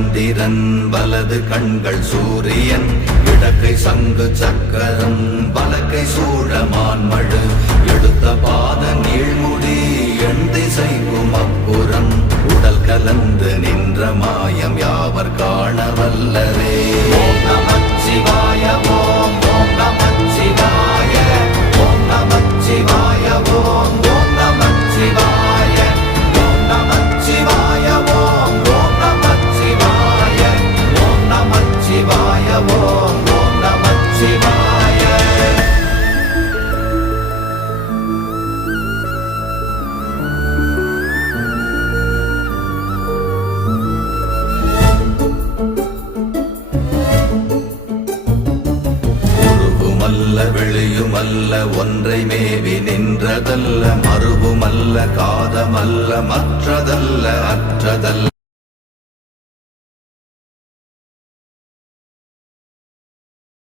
சந்திரன் வலது கண்கள் சூரியன் இடக்கை சங்கு சக்கரம் வலக்கை சூழமான்மழு எடுத்த பாத நீழ்முடி எண் திசைக்கும் அப்புறம் உடல் கலந்து நின்ற மாயம் யாவர் காண வல்லரே. ஓம் நமச்சிவாய ஓம் ஓம் நமச்சிவாய ஓம் நமச்சிவாய ஓம் ஓம் நமச்சிவாய ஓம் நமச்சிவாய ஓம் ஓம் நமச்சிவாய ஓம் நமச்சிவாய ஓம் ஓம் நமச்சிவாய. வெளியுமல்ல ஒன்றை மேவி நின்றதல்ல மறுவுமல்ல காதமல்ல மற்றதல்ல அற்றதல்ல